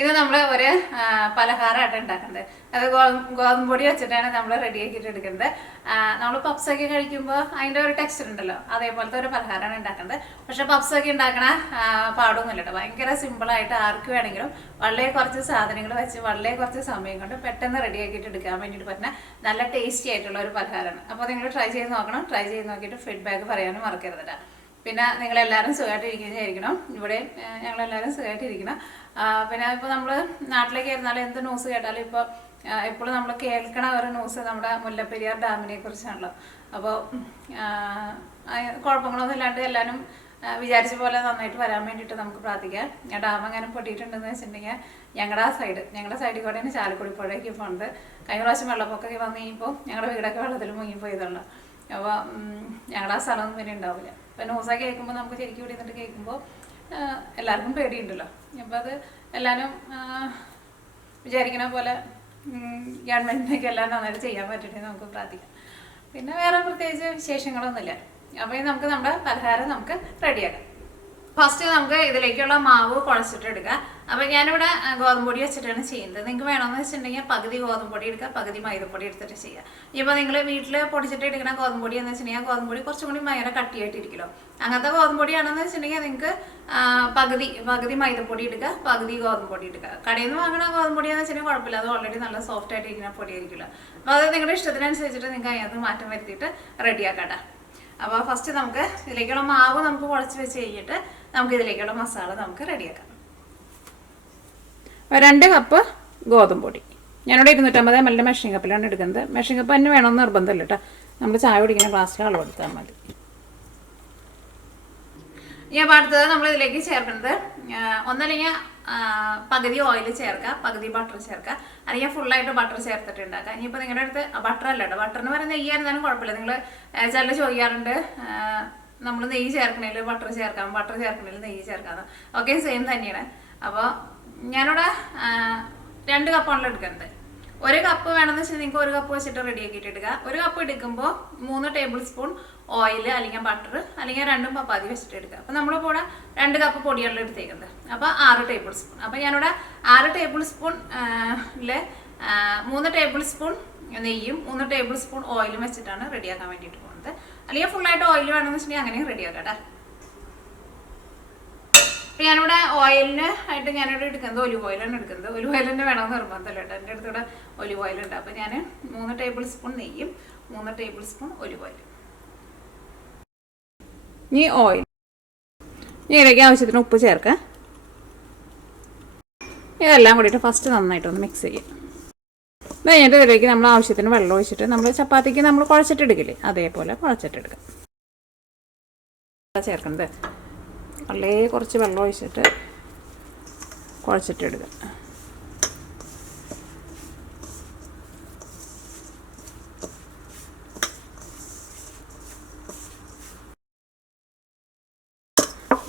ഇത് നമ്മൾ ഒരു പലഹാരമായിട്ട് ഉണ്ടാക്കുന്നത്. അത് ഗോതമ്പ് പൊടി വെച്ചിട്ടാണ് നമ്മൾ റെഡിയാക്കിയിട്ട് എടുക്കുന്നത്. നമ്മൾ പപ്സൊക്കെ കഴിക്കുമ്പോൾ അതിൻ്റെ ഒരു ടെക്സ്ചർ ഉണ്ടല്ലോ, അതേപോലത്തെ ഒരു പലഹാരമാണ് ഉണ്ടാക്കുന്നത്. പക്ഷെ പപ്സൊക്കെ ഉണ്ടാക്കണ പാടൊന്നുമില്ല കേട്ടോ. ഭയങ്കര സിമ്പിളായിട്ട് ആർക്ക് വേണമെങ്കിലും വളരെ കുറച്ച് സാധനങ്ങൾ വെച്ച് വളരെ കുറച്ച് സമയം കൊണ്ട് പെട്ടെന്ന് റെഡിയാക്കിയിട്ട് എടുക്കാൻ വേണ്ടിയിട്ട് പറ്റുന്ന നല്ല ടേസ്റ്റി ആയിട്ടുള്ള ഒരു പലഹാരമാണ്. അപ്പോൾ നിങ്ങൾ ട്രൈ ചെയ്ത് നോക്കണം. ട്രൈ ചെയ്ത് നോക്കിയിട്ട് ഫീഡ്ബാക്ക് പറയാനും മറക്കരുത് കേട്ടോ. പിന്നെ നിങ്ങളെല്ലാവരും സുഖമായിട്ടിരിക്കുന്നതായിരിക്കണം. ഇവിടെ ഞങ്ങളെല്ലാവരും സുഖമായിട്ടിരിക്കണം. പിന്നെ ഇപ്പോൾ നമ്മൾ നാട്ടിലേക്ക് ഇരുന്നാലും എന്ത് ന്യൂസ് കേട്ടാലും ഇപ്പോൾ നമ്മൾ കേൾക്കണ ഒരു ന്യൂസ് നമ്മുടെ മുല്ലപ്പെരിയാർ ഡാമിനെ കുറിച്ചാണല്ലോ. അപ്പോൾ കുഴപ്പങ്ങളൊന്നും ഇല്ലാണ്ട് എല്ലാവരും വിചാരിച്ച പോലെ നന്നായിട്ട് വരാൻ വേണ്ടിയിട്ട് നമുക്ക് പ്രാർത്ഥിക്കാം. ഡാം അങ്ങനെ പൊട്ടിയിട്ടുണ്ടെന്ന് വെച്ചിട്ടുണ്ടെങ്കിൽ ഞങ്ങളുടെ സൈഡിൽ കൂടെ തന്നെ ചാലക്കുടി പുഴയ്ക്ക് പോകുന്നത്. കഴിഞ്ഞ പ്രാവശ്യം വെള്ളപ്പൊക്കമൊക്കെ വന്നു കഴിയുമ്പോൾ ഞങ്ങളുടെ വീടൊക്കെ വെള്ളത്തിൽ മുങ്ങിപ്പോയതുള്ളൂ. അപ്പോൾ ഞങ്ങളുടെ ആ സ്ഥലമൊന്നും പിന്നെ ഉണ്ടാവില്ല. അപ്പോൾ ന്യൂസൊക്കെ കേൾക്കുമ്പോൾ നമുക്ക് ശരിക്കും ഇവിടെ നിന്നിട്ട് കേൾക്കുമ്പോൾ എല്ലാവർക്കും പേടിയുണ്ടല്ലോ. അപ്പോൾ അത് എല്ലാവരും വിചാരിക്കണ പോലെ ഗവൺമെൻറ്റിനൊക്കെ എല്ലാം നന്നായിട്ട് ചെയ്യാൻ പറ്റട്ടെ നമുക്ക് പ്രാർത്ഥിക്കാം. പിന്നെ വേറെ പ്രത്യേകിച്ച് വിശേഷങ്ങളൊന്നുമില്ല. അപ്പോൾ നമുക്ക് നമ്മുടെ പലഹാരം നമുക്ക് റെഡിയാക്കാം. ഫസ്റ്റ് നമുക്ക് ഇതിലേക്കുള്ള മാവ് കുഴച്ചിട്ട് എടുക്കുക. അപ്പോൾ ഞാനിവിടെ ഗോതമ്പ് പൊടി വെച്ചിട്ടാണ് ചെയ്യുന്നത്. നിങ്ങൾക്ക് വേണമെന്ന് വെച്ചിട്ടുണ്ടെങ്കിൽ പകുതി ഗോതമ്പ് പൊടി എടുക്കുക, പകുതി മൈദപ്പൊടി എടുത്തിട്ട് ചെയ്യുക. ഇപ്പോൾ നിങ്ങൾ വീട്ടിൽ പൊടിച്ചിട്ട് എടുക്കുന്ന ഗോതമ്പ് പൊടി എന്ന് വെച്ചിട്ടുണ്ടെങ്കിൽ ഗോതമ്പ് പൊടി കുറച്ചും കൂടി ഭയങ്കര കട്ടിയായിട്ടിരിക്കുമല്ലോ. അങ്ങനത്തെ ഗോതമ്പ് പൊടിയാണെന്ന് വെച്ചിട്ടുണ്ടെങ്കിൽ നിങ്ങൾക്ക് പകുതി മൈദപ്പൊടി എടുക്കുക, പകുതി ഗോതമ്പ് പൊടി എടുക്കുക. കടയിൽ നിന്ന് വാങ്ങണ ഗോതമ്പ് പൊടിയാണെന്ന് വെച്ചിട്ടുണ്ടെങ്കിൽ കുഴപ്പമില്ല, അത് ഓൾറെഡി നല്ല സോഫ്റ്റ് ആയിട്ടിരിക്കുന്ന പൊടിയായിരിക്കുമല്ലോ. അപ്പോൾ അത് നിങ്ങളുടെ ഇഷ്ടത്തിനനുസരിച്ചിട്ട് നിങ്ങൾക്ക് അതിനകത്ത് മാറ്റം വരുത്തിയിട്ട് റെഡിയാക്കട്ടെ. അപ്പോൾ ഫസ്റ്റ് നമുക്ക് ഇതിലേക്കുള്ള മാവ് നമുക്ക് കുഴച്ച് വെച്ച് കഴിഞ്ഞിട്ട് നമുക്ക് ഇതിലേക്കുള്ള മസാല നമുക്ക് റെഡിയാക്കാം. 2 കപ്പ് ഗോതമ്പ് പൊടി. ഞാനിവിടെ 250 ml മെഷീൻ കപ്പിലാണ് എടുക്കുന്നത്. മെഷീൻ കപ്പ് തന്നെ വേണമെന്ന് നിർബന്ധമില്ല കേട്ടോ. നമ്മൾ ചായ കുടിക്കുന്ന ഗ്ലാസ്സിൽ അളവ് എടുത്താൽ മതി. ഈ അപ്പോൾ അടുത്തത് നമ്മൾ ഇതിലേക്ക് ചേർക്കുന്നത് ഒന്നല്ലെങ്കിൽ പകുതി ഓയിൽ ചേർക്കുക, പകുതി ബട്ടർ ചേർക്കുക, അല്ലെങ്കിൽ ഫുള്ളായിട്ട് ബട്ടർ ചേർത്തിട്ട് ഉണ്ടാക്കുക. ഇനിയിപ്പോൾ നിങ്ങളുടെ അടുത്ത് ബട്ടർ അല്ല കേട്ടോ, ബട്ടറിന് പറയുന്നത് നെയ്യായിരുന്നാലും കുഴപ്പമില്ല. നിങ്ങൾ ചില ചോദിക്കാറുണ്ട് നമ്മൾ നെയ്യ് ചേർക്കണേൽ ബട്ടർ ചേർക്കാം, ബട്ടർ ചേർക്കണേൽ നെയ്യ് ചേർക്കാം. ഓക്കെ, സെയിം തന്നെയാണ്. അപ്പോൾ ഞാനിവിടെ 2 കപ്പാണല്ലോ എടുക്കുന്നത്. 1 കപ്പ് വേണമെന്ന് വെച്ചാൽ നിങ്ങൾക്ക് 1 കപ്പ് വെച്ചിട്ട് റെഡിയാക്കിയിട്ട് എടുക്കുക. 1 കപ്പ് എടുക്കുമ്പോൾ 3 ടേബിൾ സ്പൂൺ ഓയിൽ അല്ലെങ്കിൽ ബട്ടർ അല്ലെങ്കിൽ 2 പപ്പാതി വെച്ചിട്ട് എടുക്കുക. അപ്പോൾ നമ്മളിപ്പോൾ ഇവിടെ 2 കപ്പ് പൊടിയാണ് എടുത്തേക്കുന്നത്. അപ്പോൾ 6 ടേബിൾ സ്പൂൺ. അപ്പോൾ ഞാനിവിടെ 6 ടേബിൾ സ്പൂണിൽ 3 ടേബിൾ സ്പൂൺ നെയ്യും 3 ടേബിൾ സ്പൂൺ ഓയിലും വെച്ചിട്ടാണ് റെഡിയാക്കാൻ വേണ്ടിയിട്ട് പോകുന്നത്. അല്ലെങ്കിൽ ഫുള്ളായിട്ട് ഓയിൽ വേണമെന്ന് വെച്ചിട്ടുണ്ടെങ്കിൽ അങ്ങനെയും റെഡിയാക്കാം കേട്ടോ. അപ്പോൾ ഞാനിവിടെ ഓയിലിന് ആയിട്ട് ഞാനിവിടെ എടുക്കുന്നത് ഒലിവ് ഓയിലാണ് എടുക്കുന്നത്. ഒലിവ് ഓയിൽ തന്നെ വേണമെന്ന് നിർബന്ധമല്ല കേട്ടോ. എൻ്റെ അടുത്തിവിടെ ഒലിവ് ഓയിലുണ്ട്. അപ്പോൾ ഞാൻ 3 ടേബിൾ സ്പൂൺ നെയ്യും 3 ടേബിൾ സ്പൂൺ ഒലിവ് ഓയിലും. ഇനി ഓയിൽ, ഇതിലേക്ക് ആവശ്യത്തിന് ഉപ്പ് ചേർക്കാം. ഇതെല്ലാം കൂടിയിട്ട് ഫസ്റ്റ് നന്നായിട്ടൊന്ന് മിക്സ് ചെയ്യാം. കഴിഞ്ഞിട്ട് ഇതിലേക്ക് നമ്മൾ ആവശ്യത്തിന് വെള്ളം ഒഴിച്ചിട്ട് നമ്മൾ ചപ്പാത്തിക്ക് നമ്മൾ കുഴച്ചിട്ടെടുക്കില്ലേ, അതേപോലെ കുഴച്ചിട്ടെടുക്കാം. ചേർക്കുന്നത് വളരെ കുറച്ച് വെള്ളം ഒഴിച്ചിട്ട് കുഴച്ചിട്ടെടുക്കുക.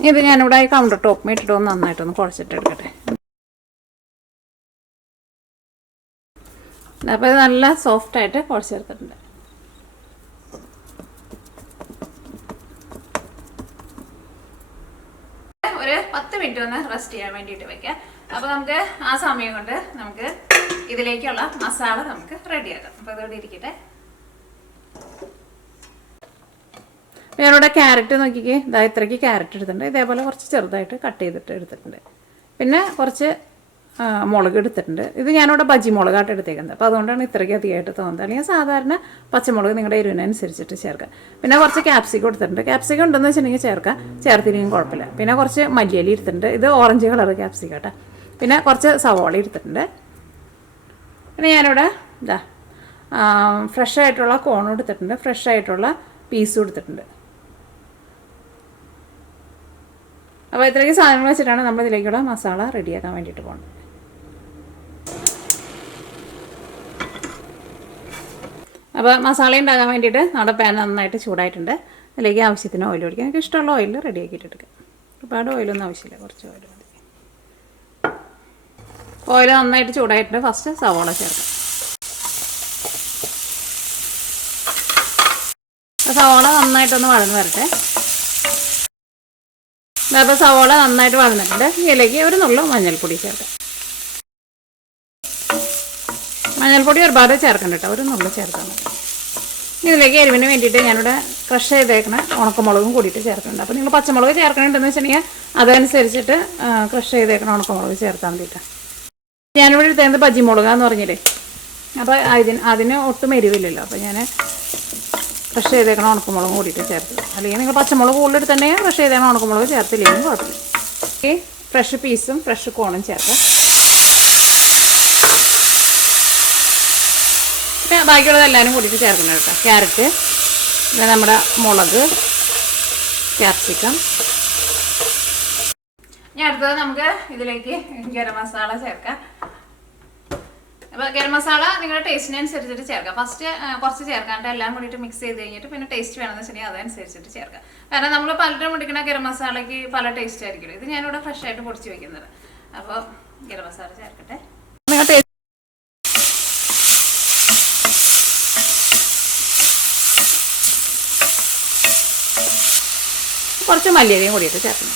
ഇത് ഞാനിവിടെ ഈ കൗണ്ടർ ടോപ്പ് ഇട്ടിട്ട് നന്നായിട്ടൊന്ന് കുഴച്ചിട്ടെടുക്കട്ടെ. അപ്പോൾ ഇത് നല്ല സോഫ്റ്റായിട്ട് കുഴച്ചെടുത്തിട്ടുണ്ട്. ഒരു 10 മിനിറ്റ് ഒന്ന് റെസ്റ്റ് ചെയ്യാൻ വേണ്ടിയിട്ട് വെക്കാം. അപ്പോൾ നമുക്ക് ആ സമയം കൊണ്ട് നമുക്ക് ഇതിലേക്കുള്ള മസാല നമുക്ക് റെഡിയാക്കാം. അപ്പോൾ അതോടെ ഇരിക്കട്ടെ. ഞാനിവിടെ ക്യാരറ്റ് നോക്കിക്കേ, ഇതാ ഇത്രയ്ക്ക് ക്യാരറ്റ് എടുത്തിട്ടുണ്ട്. ഇതേപോലെ കുറച്ച് ചെറുതായിട്ട് കട്ട് ചെയ്തിട്ട് എടുത്തിട്ടുണ്ട്. പിന്നെ കുറച്ച് മുളക് എടുത്തിട്ടുണ്ട്. ഇത് ഞാനിവിടെ ബജ്ജി മുളകായിട്ട് എടുത്തേക്കുന്നത്. അപ്പോൾ അതുകൊണ്ടാണ് ഇത്രയ്ക്ക് അധികമായിട്ട് തോന്നുന്നത്. അല്ലെങ്കിൽ സാധാരണ പച്ചമുളക് നിങ്ങളുടെ എരിവിനനുസരിച്ചിട്ട് ചേർക്കുക. പിന്നെ കുറച്ച് ക്യാപ്സിക്കം എടുത്തിട്ടുണ്ട്. ക്യാപ്സിക്കം ഉണ്ടെന്ന് വെച്ചിട്ടുണ്ടെങ്കിൽ ചേർക്കുക, ചേർത്തില്ലെങ്കിൽ കുഴപ്പമില്ല. പിന്നെ കുറച്ച് മല്ലിയില എടുത്തിട്ടുണ്ട്. ഇത് ഓറഞ്ച് കളർ ക്യാപ്സിക്കം കേട്ടോ. പിന്നെ കുറച്ച് സവോള എടുത്തിട്ടുണ്ട്. പിന്നെ ഞാനിവിടെ ഇതാ ഫ്രഷ് ആയിട്ടുള്ള കോണും എടുത്തിട്ടുണ്ട്, ഫ്രഷ് ആയിട്ടുള്ള പീസും എടുത്തിട്ടുണ്ട്. അപ്പോൾ ഇത്രയ്ക്ക് സാധനങ്ങൾ വെച്ചിട്ടാണ് നമ്മൾ ഇതിലേക്കുള്ള മസാല റെഡിയാക്കാൻ വേണ്ടിയിട്ട് പോകുന്നത്. അപ്പോൾ മസാല ഉണ്ടാക്കാൻ വേണ്ടിയിട്ട് നമ്മുടെ പാൻ നന്നായിട്ട് ചൂടായിട്ടുണ്ട്. അതിലേക്ക് ആവശ്യത്തിന് ഓയിൽ ഒഴിക്കുക. എനിക്ക് ഇഷ്ടമുള്ള ഓയിൽ റെഡിയാക്കിയിട്ട് എടുക്കുക. ഒരുപാട് ഓയിലൊന്നും ആവശ്യമില്ല, കുറച്ച് ഓയിൽ മതി. ഓയിൽ നന്നായിട്ട് ചൂടായിട്ടുണ്ട്. ഫസ്റ്റ് സവോള ചേർക്കാം. സവോള നന്നായിട്ടൊന്ന് വഴന്ന് വരട്ടെ. അപ്പോൾ സവോള നന്നായിട്ട് വഴന്നിട്ടുണ്ട്. ഇതിലേക്ക് ഒരു നുള്ളു മഞ്ഞൾപ്പൊടി ചേർക്കാം. മഞ്ഞൾപ്പൊടി ഒരുപാട് ചേർക്കണ്ട കേട്ടോ, ഒരു നുള്ളു ചേർക്കാൻ മതി. ഇതിലേക്ക് എരിവിന് വേണ്ടിയിട്ട് ഞാനിവിടെ ക്രഷ് ചെയ്തേക്കണ ഉണക്കമുളകും കൂടിയിട്ട് ചേർക്കുന്നുണ്ട്. അപ്പോൾ നിങ്ങൾ പച്ചമുളക് ചേർക്കണമെന്ന് വെച്ചിട്ടുണ്ടെങ്കിൽ അതനുസരിച്ചിട്ട് ക്രഷ് ചെയ്തേക്കണ ഉണക്കമുളക് ചേർത്താൽ മതിയിട്ട്. ഞാനിവിടെ എടുത്തത് ബജ്ജി മുളകാന്ന് പറഞ്ഞില്ലേ, അപ്പോൾ അതിന് ഒട്ടും എരിവില്ലല്ലോ. അപ്പോൾ ഞാൻ ക്രഷ് ചെയ്തേക്കണ ഉണക്കമുളകും കൂടിയിട്ട് ചേർത്ത്. അല്ലെങ്കിൽ നിങ്ങൾ പച്ചമുളക് കൂടുതലെടുത്ത് തന്നെ ക്രഷ് ചെയ്തേക്കണ ഉണക്കമുളക് ചേർത്തില്ലെങ്കിലും കുഴപ്പമില്ല. ഈ ഫ്രഷ് പീസും ഫ്രഷ് കോണും ചേർക്കാം. പിന്നെ ബാക്കിയുള്ളത് എല്ലാവരും കൂടിയിട്ട് ചേർക്കണം കേട്ടോ. ക്യാരറ്റ്, പിന്നെ നമ്മുടെ മുളക്, ക്യാപ്സിക്കം. ഇനി അടുത്തത് നമുക്ക് ഇതിലേക്ക് ഗരം മസാല ചേർക്കാം. അപ്പോൾ ഗരം മസാല നിങ്ങളുടെ ടേസ്റ്റിനനുസരിച്ചിട്ട് ചേർക്കാം. ഫസ്റ്റ് കുറച്ച് ചേർക്കാണ്ട് എല്ലാം കൂടിയിട്ട് മിക്സ് ചെയ്ത് കഴിഞ്ഞിട്ട് പിന്നെ ടേസ്റ്റ് വേണമെന്ന് വെച്ചിട്ടുണ്ടെങ്കിൽ അതനുസരിച്ചിട്ട് ചേർക്കാം. കാരണം നമ്മൾ പലരും പിടിക്കുന്ന ഗരം മസാലയ്ക്ക് പല ടേസ്റ്റ് ആയിരിക്കും. ഇത് ഞാനിവിടെ ഫ്രഷ് ആയിട്ട് പൊടിച്ച് വെക്കുന്നത്. അപ്പോൾ ഗരം മസാല ചേർക്കട്ടെ. കുറച്ച് മല്ലിയിലയും കൂടിയിട്ട് ചേർക്കണം.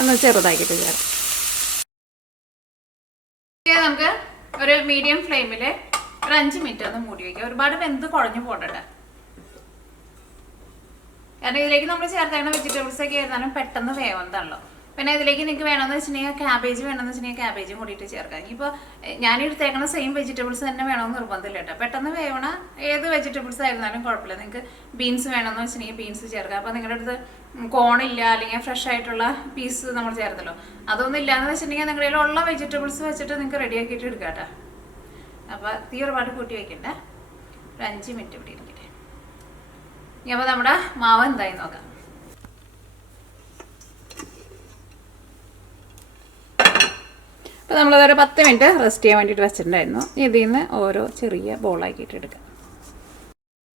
ഒന്ന് ചെറുതാക്കിയിട്ട് ചേർക്കാം. നമുക്ക് ഒരു മീഡിയം ഫ്ലെയിമിൽ ഒരു 5 മിനിറ്റ് ഒന്ന് മൂടി വയ്ക്കാം. ഒരുപാട് വെന്ത് കുഴഞ്ഞു പോകട്ടെ. കാരണം ഇതിലേക്ക് നമ്മൾ ചേർത്തേക്കുന്ന വെജിറ്റബിൾസ് ഒക്കെ ആയിരുന്നാലും പെട്ടെന്ന് വേവുന്നതാണല്ലോ. പിന്നെ ഇതിലേക്ക് നിങ്ങൾക്ക് വേണമെന്ന് വെച്ചിട്ടുണ്ടെങ്കിൽ ക്യാബേജ് വേണമെന്ന് വെച്ചിട്ടുണ്ടെങ്കിൽ ക്യാബേജും കൂടിയിട്ട് ചേർക്കാം. ഇപ്പോൾ ഞാൻ എടുത്തേക്കുന്ന സെയിം വെജിറ്റബിൾസ് തന്നെ വേണമെന്ന് നിർബന്ധമില്ല കേട്ടോ. പെട്ടെന്ന് വേവണ ഏത് വെജിറ്റബിൾസ് ആയിരുന്നാലും കുഴപ്പമില്ല. നിങ്ങൾക്ക് ബീൻസ് വേണമെന്ന് വെച്ചിട്ടുണ്ടെങ്കിൽ ബീൻസ് ചേർക്കാം. അപ്പോൾ നിങ്ങളുടെ അടുത്ത് കോണില്ല അല്ലെങ്കിൽ ഫ്രഷ് ആയിട്ടുള്ള പീസ് നമ്മൾ ചേർത്തല്ലോ, അതൊന്നും ഇല്ലയെന്ന് വെച്ചിട്ടുണ്ടെങ്കിൽ നിങ്ങളുടെ കയ്യിലുള്ള വെജിറ്റബിൾസ് വെച്ചിട്ട് നിങ്ങൾക്ക് റെഡിയാക്കിയിട്ട് എടുക്കാം കേട്ടോ. അപ്പോൾ തീ ഒരുപാട് കൂട്ടി വയ്ക്കണ്ടേ. ഒരു 5 മിനിറ്റ് ഇവിടെ ഇരിക്കട്ടെ. ഇനി അപ്പോൾ നമ്മുടെ മാവ് എന്തായി നോക്കാം. അപ്പോൾ നമ്മളതൊരു 10 മിനിറ്റ് റെസ്റ്റ് ചെയ്യാൻ വേണ്ടിയിട്ട് വെച്ചിട്ടുണ്ടായിരുന്നു. ഇതിൽ നിന്ന് ഓരോ ചെറിയ ബോളാക്കിയിട്ട് എടുക്കാം.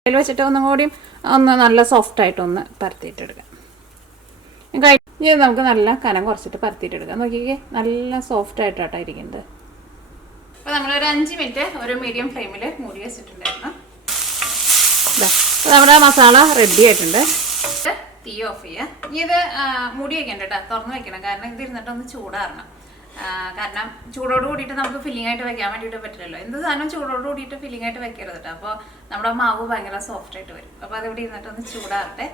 അതിൽ വെച്ചിട്ട് ഒന്നും കൂടി ഒന്ന് നല്ല സോഫ്റ്റായിട്ടൊന്ന് പരത്തിയിട്ടെടുക്കാം. ഇനി നമുക്ക് നല്ല കനം കുറച്ചിട്ട് പരത്തിയിട്ടെടുക്കാം. നോക്കിക്കേ, നല്ല സോഫ്റ്റായിട്ടാണ് ഇരിക്കുന്നത്. അപ്പോൾ നമ്മളൊരു 5 മിനിറ്റ് ഒരു മീഡിയം ഫ്ലെയിമിൽ മൂടി വെച്ചിട്ടുണ്ടായിരുന്നു. അപ്പോൾ നമ്മുടെ മസാല റെഡി ആയിട്ടുണ്ട്. തീ ഓഫ് ചെയ്യുക. ഇനി ഇത് മൂടി വയ്ക്കണ്ട കേട്ടോ, തുറന്ന് വെക്കണം. കാരണം ഇത് ഇരുന്നിട്ടൊന്ന് ചൂടാറണം. കാരണം ചൂടോട് കൂടിയിട്ട് നമുക്ക് ഫില്ലിംഗ് ആയിട്ട് വെക്കാൻ വേണ്ടിയിട്ട് പറ്റില്ലല്ലോ. എന്ത് സാധനം ചൂടോട് കൂടിയിട്ട് ഫില്ലിംഗ് ആയിട്ട് വെക്കരുത് കേട്ടോ. അപ്പോൾ നമ്മുടെ മാവ് ഭയങ്കര സോഫ്റ്റ് ആയിട്ട് വരും. അപ്പോൾ അതിവിടെ ഇരുന്നിട്ടൊന്ന് ചൂടാറട്ടെ.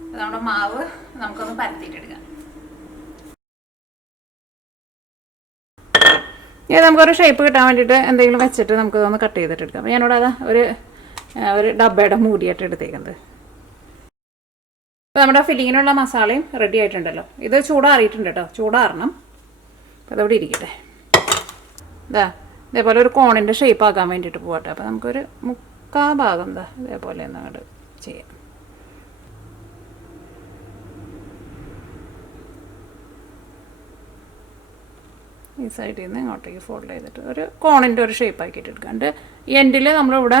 അപ്പോൾ നമ്മുടെ മാവ് നമുക്കൊന്ന് പരത്തിയിട്ടെടുക്കാം. ഇത് നമുക്കൊരു ഷേപ്പ് കിട്ടാൻ വേണ്ടിയിട്ട് എന്തെങ്കിലും വെച്ചിട്ട് നമുക്കതൊന്ന് കട്ട് ചെയ്തിട്ടെടുക്കാം. അപ്പോൾ ഞാനിവിടെ അതാ ഒരു ഡബ്ബയുടെ മൂടിയായിട്ട് എടുത്തേക്കുന്നത്. അപ്പോൾ നമ്മുടെ ഫില്ലിങ്ങിനുള്ള മസാലയും റെഡി ആയിട്ടുണ്ടല്ലോ. ഇത് ചൂടാറിയിട്ടുണ്ട് കേട്ടോ, ചൂടാറണം. അപ്പോൾ അതവിടെ ഇരിക്കട്ടെ. ഇതേപോലെ ഒരു കോണിൻ്റെ ഷേപ്പ് ആക്കാൻ വേണ്ടിയിട്ട് പോകട്ടെ. അപ്പോൾ നമുക്കൊരു 3/4 ഭാഗം ഇതേപോലെ ഒന്ന് അങ്ങോട്ട് ചെയ്യാം. ഈ സൈഡിൽ നിന്ന് ഇങ്ങോട്ടേക്ക് ഫോൾഡ് ചെയ്തിട്ട് ഒരു കോണിൻ്റെ ഒരു ഷേപ്പ് ആക്കിയിട്ട് എടുക്കാണ്ട് ഈ എൻഡിൽ നമ്മളിവിടെ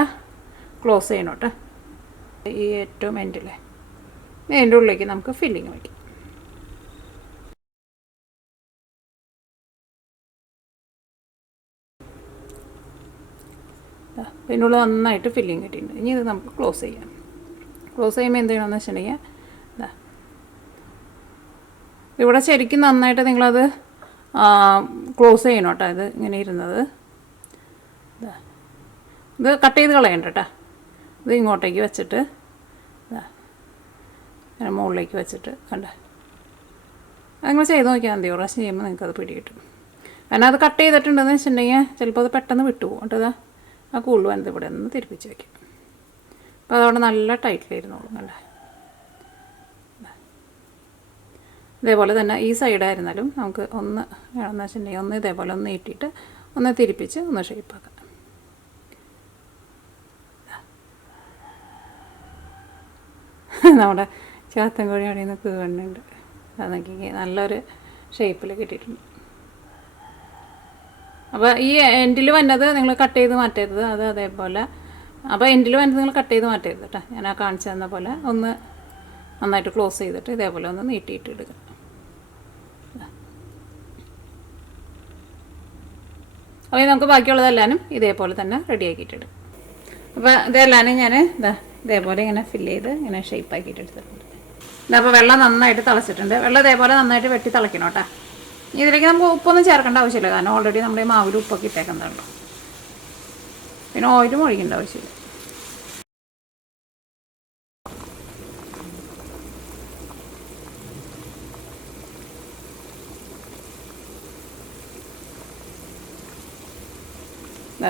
ക്ലോസ് ചെയ്യണം കേട്ടോ. ഈ ഏറ്റവും എൻഡിൽ അതിൻ്റെ ഉള്ളിലേക്ക് നമുക്ക് ഫില്ലിങ് വയ്ക്കാം. അതിനുള്ള നന്നായിട്ട് ഫില്ലിങ് കിട്ടിയിട്ടുണ്ട്. ഇനി ഇത് നമുക്ക് ക്ലോസ് ചെയ്യാം. ക്ലോസ് ചെയ്യുമ്പോൾ എന്ത് ചെയ്യണമെന്ന് വെച്ചിട്ടുണ്ടെങ്കിൽ ഇവിടെ ശരിക്കും നന്നായിട്ട് നിങ്ങളത് ക്ലോസ് ചെയ്യണം കേട്ടോ. ഇത് ഇങ്ങനെ ഇരുന്നത് ഇത് കട്ട് ചെയ്ത് കളയണ്ട കേട്ടോ. ഇത് ഇങ്ങോട്ടേക്ക് വെച്ചിട്ട് മുകളിലേക്ക് വെച്ചിട്ട് കണ്ട നിങ്ങൾ ചെയ്ത് നോക്കിയാൽ മതി. പ്രാവശ്യം ചെയ്യുമ്പോൾ നിങ്ങൾക്കത് പിടികിട്ടും. കാരണം അത് കട്ട് ചെയ്തിട്ടുണ്ടെന്ന് വെച്ചിട്ടുണ്ടെങ്കിൽ ചിലപ്പോൾ അത് പെട്ടെന്ന് വിട്ടുപോകും കേട്ടോ. ആ കൂടുതൽ വന്നത് ഇവിടെ നിന്ന് തിരിപ്പിച്ച് വയ്ക്കും. അപ്പോൾ അതവിടെ നല്ല ടൈറ്റിലിരുന്നോളും. കണ്ട ഇതേപോലെ തന്നെ ഈ സൈഡായിരുന്നാലും നമുക്ക് ഒന്ന് വേണമെന്ന് വെച്ചിട്ടുണ്ടെങ്കിൽ ഒന്ന് ഇതേപോലെ ഒന്ന് നീട്ടിയിട്ട് ഒന്ന് തിരിപ്പിച്ച് ഒന്ന് ഷേപ്പാക്കാം. നമ്മുടെ ചാത്തൻ കോഴി അവിടെ നിന്ന് കീഴുന്നുണ്ട്. അത് നോക്കി നല്ലൊരു ഷേപ്പിൽ കിട്ടിയിട്ടുണ്ട്. അപ്പോൾ ഈ എൻഡിൽ വന്നത് നിങ്ങൾ കട്ട് ചെയ്ത് മാറ്റരുത്. അത് അതേപോലെ അപ്പോൾ എൻഡിൽ വന്നത് നിങ്ങൾ കട്ട് ചെയ്ത് മാറ്റരുത് കേട്ടോ. ഞാൻ ആ കാണിച്ചു തന്ന പോലെ ഒന്ന് നന്നായിട്ട് ക്ലോസ് ചെയ്തിട്ട് ഇതേപോലെ ഒന്ന് നീട്ടിയിട്ട് എടുക്കുക. അപ്പോൾ നമുക്ക് ബാക്കിയുള്ളതെല്ലാനും ഇതേപോലെ തന്നെ റെഡിയാക്കിയിട്ടിടും. അപ്പോൾ ഇതെല്ലാനും ഞാൻ ഇതേപോലെ ഇങ്ങനെ ഫില്ല് ചെയ്ത് ഇങ്ങനെ ഷേപ്പാക്കിയിട്ട് എടുത്തിട്ടുണ്ട്. അപ്പോൾ വെള്ളം നന്നായിട്ട് തിളച്ചിട്ടുണ്ട്. വെള്ളം ഇതേപോലെ നന്നായിട്ട് വെട്ടി തിളയ്ക്കണം കേട്ടോ. ഇതിലേക്ക് നമുക്ക് ഉപ്പൊന്നും ചേർക്കേണ്ട ആവശ്യമില്ല. കാരണം ഓൾറെഡി നമ്മുടെ മാവിൽ ഉപ്പൊക്കെ ഇട്ടേക്കുന്നതാണല്ലോ. പിന്നെ ഓയിലും ഒഴിക്കേണ്ട ആവശ്യമില്ല.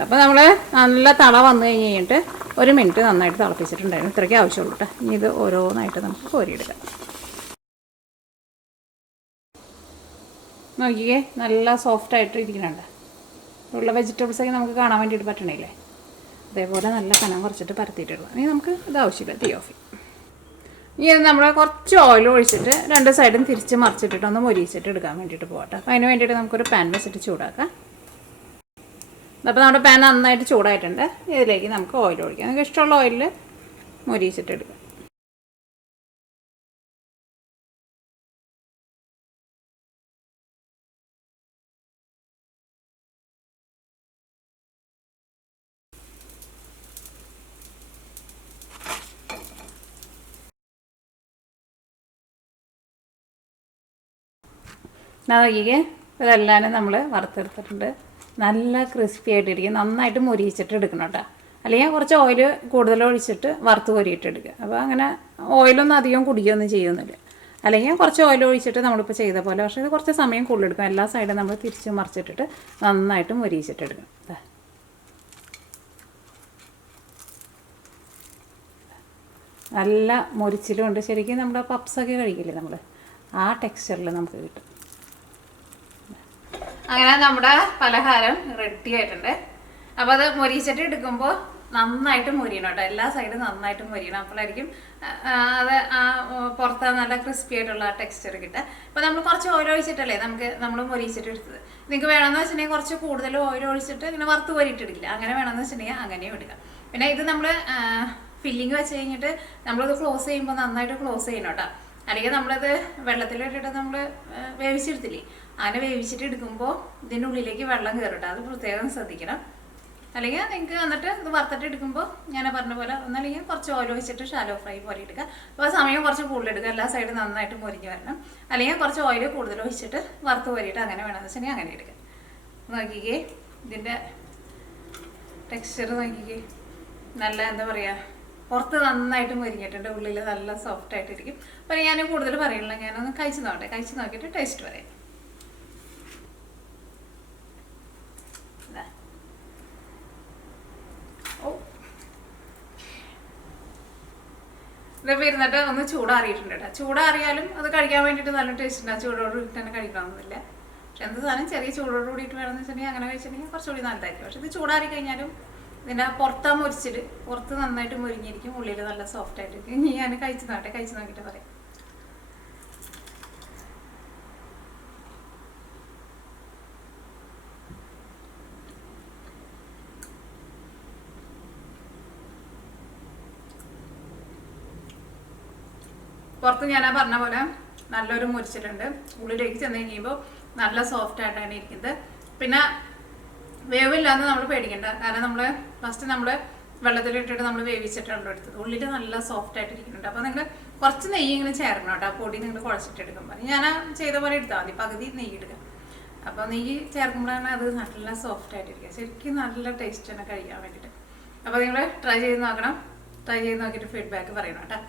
അപ്പോൾ നമ്മൾ നല്ല തള വന്നു കഴിഞ്ഞിട്ട് 1 മിനിറ്റ് നന്നായിട്ട് തിളപ്പിച്ചിട്ടുണ്ടായിരുന്നു. ഇത്രയ്ക്ക് ആവശ്യമുള്ളൂ കേട്ടോ. ഇനി ഇത് ഓരോന്നായിട്ട് നമുക്ക് കോരിയെടുക്കാം. നോക്കിയേ, നല്ല സോഫ്റ്റായിട്ട് ഇരിക്കുന്നുണ്ട്. ഉള്ള വെജിറ്റബിൾസൊക്കെ നമുക്ക് കാണാൻ വേണ്ടിയിട്ട് പറ്റണില്ലേ? അതേപോലെ നല്ല കനം കുറച്ചിട്ട് പരത്തിയിട്ടിടുക. ഇനി നമുക്ക് ഇത് ആവശ്യമില്ല, തീ ഓഫ് ചെയ്യും. ഇനി ഇത് നമ്മൾ കുറച്ച് ഓയിൽ ഒഴിച്ചിട്ട് 2 സൈഡും തിരിച്ച് മറിച്ചിട്ടിട്ട് ഒന്ന് മൊരിയിച്ചിട്ട് എടുക്കാൻ വേണ്ടിയിട്ട് പോകട്ടെ. അപ്പോൾ അതിന് വേണ്ടിയിട്ട് നമുക്കൊരു പാൻ വെച്ചിട്ട് ചൂടാക്കാം. അപ്പോൾ നമ്മുടെ പാൻ നന്നായിട്ട് ചൂടായിട്ടുണ്ട്. ഇതിലേക്ക് നമുക്ക് ഓയിൽ ഒഴിക്കാം. നിങ്ങൾക്ക് ഇഷ്ടമുള്ള ഓയിലിൽ മൊരിയിച്ചിട്ട് എടുക്കാം. നോക്കിക്കേ, ഇതെല്ലാം നമ്മൾ വറുത്തെടുത്തിട്ടുണ്ട്. നല്ല ക്രിസ്പി ആയിട്ടിരിക്കും. നന്നായിട്ട് മൊരിയിച്ചിട്ട് എടുക്കണം കേട്ടോ. അല്ലെങ്കിൽ കുറച്ച് ഓയിൽ കൂടുതൽ ഒഴിച്ചിട്ട് വറുത്ത് കോരിയിട്ട് എടുക്കുക. അപ്പോൾ അങ്ങനെ ഓയിലൊന്നും അധികം കുടിക്കുകയൊന്നും ചെയ്യുന്നില്ല. അല്ലെങ്കിൽ കുറച്ച് ഓയിൽ ഒഴിച്ചിട്ട് നമ്മളിപ്പോൾ ചെയ്ത പോലെ. പക്ഷേ ഇത് കുറച്ച് സമയം കൂടുതലെടുക്കും. എല്ലാ സൈഡും നമ്മൾ തിരിച്ച് മറിച്ചിട്ടിട്ട് നന്നായിട്ട് മൊരിയിച്ചിട്ട് എടുക്കണം. നല്ല മൊരിച്ചിലുണ്ട്. ശരിക്കും നമ്മുടെ പപ്സൊക്കെ കഴിക്കില്ലേ നമ്മൾ, ആ ടെക്സ്ചറിൽ നമുക്ക് കിട്ടും. അങ്ങനെ നമ്മുടെ പലഹാരം റെഡി ആയിട്ടുണ്ട്. അപ്പോൾ അത് മൊരിച്ചിട്ട് എടുക്കുമ്പോൾ നന്നായിട്ട് മൊരിയണം കേട്ടോ. എല്ലാ സൈഡും നന്നായിട്ട് മൊരിയണം. അപ്പോഴായിരിക്കും അത് ആ പുറത്ത് നല്ല ക്രിസ്പി ആയിട്ടുള്ള ടെക്സ്ചർ കിട്ടുക. അപ്പോൾ നമ്മൾ കുറച്ച് ഓയിൽ ഒഴിച്ചിട്ടല്ലേ നമ്മൾ മൊരിച്ചിട്ട് എടുത്തത്. നിങ്ങൾക്ക് വേണമെന്ന് വെച്ചിട്ടുണ്ടെങ്കിൽ കുറച്ച് കൂടുതൽ ഓയിൽ ഒഴിച്ചിട്ട് ഇങ്ങനെ വറുത്ത് കോരിയിട്ടെടുക്കില്ല, അങ്ങനെ വേണമെന്ന് വെച്ചിട്ടുണ്ടെങ്കിൽ അങ്ങനെയും എടുക്കാം. പിന്നെ ഇത് നമ്മൾ ഫില്ലിങ് വെച്ച് കഴിഞ്ഞിട്ട് നമ്മളിത് ക്ലോസ് ചെയ്യുമ്പോൾ നന്നായിട്ട് ക്ലോസ് ചെയ്യണം കേട്ടോ. അല്ലെങ്കിൽ നമ്മളത് വെള്ളത്തിലിട്ടിട്ട് നമ്മൾ വേവിച്ചെടുത്തില്ലേ, അങ്ങനെ വേവിച്ചിട്ട് എടുക്കുമ്പോൾ ഇതിൻ്റെ ഉള്ളിലേക്ക് വെള്ളം കയറട്ടെ. അത് പ്രത്യേകം ശ്രദ്ധിക്കണം. അല്ലെങ്കിൽ നിങ്ങൾക്ക് എന്നിട്ട് ഇത് വറുത്തിട്ട് എടുക്കുമ്പോൾ ഞാൻ പറഞ്ഞ പോലെ ഒന്നല്ലെങ്കിൽ കുറച്ച് ഓയിൽ ഒഴിച്ചിട്ട് ഷാലോ ഫ്രൈ പോലെ എടുക്കുക. അപ്പോൾ സമയം കുറച്ച് കൂടുതൽ എടുക്കുക, എല്ലാ സൈഡും നന്നായിട്ട് മൊരിഞ്ഞ് വരണം. അല്ലെങ്കിൽ കുറച്ച് ഓയിൽ കൂടുതൽ ഒഴിച്ചിട്ട് വറുത്ത് കോരിയിട്ട് അങ്ങനെ വേണമെന്ന് വെച്ചിട്ടുണ്ടെങ്കിൽ അങ്ങനെ എടുക്കുക. നോക്കിക്കേ, ഇതിൻ്റെ ടെക്സ്ചർ നോക്കിക്കേ, നല്ല എന്താ പറയുക, പുറത്ത് നന്നായിട്ട് മൊരിഞ്ഞിട്ടുണ്ട്, ഉള്ളിൽ നല്ല സോഫ്റ്റ് ആയിട്ടിരിക്കും. അപ്പോൾ ഞാൻ കൂടുതൽ പറയണില്ല, ഞാനൊന്ന് കഴിച്ച് നോക്കിയിട്ട് ടേസ്റ്റ് പറയാം. ഇതിപ്പോൾ ഇരുന്നിട്ട് ഒന്ന് ചൂടാറിയിട്ടുണ്ട് കേട്ടോ. ചൂടാറിയാലും അത് കഴിക്കാൻ വേണ്ടിയിട്ട് നല്ല ടേസ്റ്റ് ഉണ്ട്. ആ ചൂടോട് കൂടി തന്നെ കഴിക്കണമെന്നില്ല. പക്ഷെ എന്ത് സാധനം ചെറിയ ചൂടോട് കൂടിയിട്ട് വേണമെന്ന് വെച്ചിട്ടുണ്ടെങ്കിൽ അങ്ങനെ കഴിച്ചിട്ടുണ്ടെങ്കിൽ കുറച്ചുകൂടി നല്ലതായിരിക്കും. പക്ഷെ ഇത് ചൂടാറി കഴിഞ്ഞാലും ഇതിൻ്റെ പുറത്താ മൊരിച്ചിട്ട് പുറത്ത് നന്നായിട്ട് മൊരിഞ്ഞിരിക്കും, ഉള്ളിൽ നല്ല സോഫ്റ്റ് ആയിട്ടിരിക്കും. ഇനി ഞാൻ കഴിച്ച് നോക്കിയിട്ട് പറയാം. പുറത്ത് ഞാൻ പറഞ്ഞ പോലെ നല്ലൊരു മുരിച്ചിട്ടുണ്ട്, ഉള്ളിലേക്ക് ചെന്ന് കഴിയുമ്പോൾ നല്ല സോഫ്റ്റ് ആയിട്ടാണ് ഇരിക്കുന്നത്. പിന്നെ വേവില്ലാന്ന് നമ്മൾ പേടിക്കണ്ട, കാരണം നമ്മൾ ഫസ്റ്റ് നമ്മൾ വെള്ളത്തിലിട്ടിട്ട് നമ്മൾ വേവിച്ചിട്ടാണല്ലോ എടുത്തത്. ഉള്ളിൽ നല്ല സോഫ്റ്റ് ആയിട്ട് ഇരിക്കുന്നുണ്ട്. അപ്പോൾ നിങ്ങൾ കുറച്ച് നെയ്യ് ഇങ്ങനെ ചേർക്കണം കേട്ടോ. ആ പൊടി നിങ്ങൾ കുഴച്ചിട്ട് എടുക്കുമ്പോൾ ഞാൻ ചെയ്ത പോലെ എടുത്താൽ മതി, പകുതി നെയ്യ് എടുക്കുക. അപ്പോൾ നെയ്യ് ചേർക്കുമ്പോഴാണ് അത് നല്ല സോഫ്റ്റ് ആയിട്ടിരിക്കുക. ശരിക്കും നല്ല ടേസ്റ്റാണ് കഴിക്കാൻ വേണ്ടിയിട്ട്. അപ്പോൾ നിങ്ങൾ ട്രൈ ചെയ്ത് നോക്കണം. ട്രൈ ചെയ്ത് നോക്കിയിട്ട് ഫീഡ്ബാക്ക് പറയണം കേട്ടോ.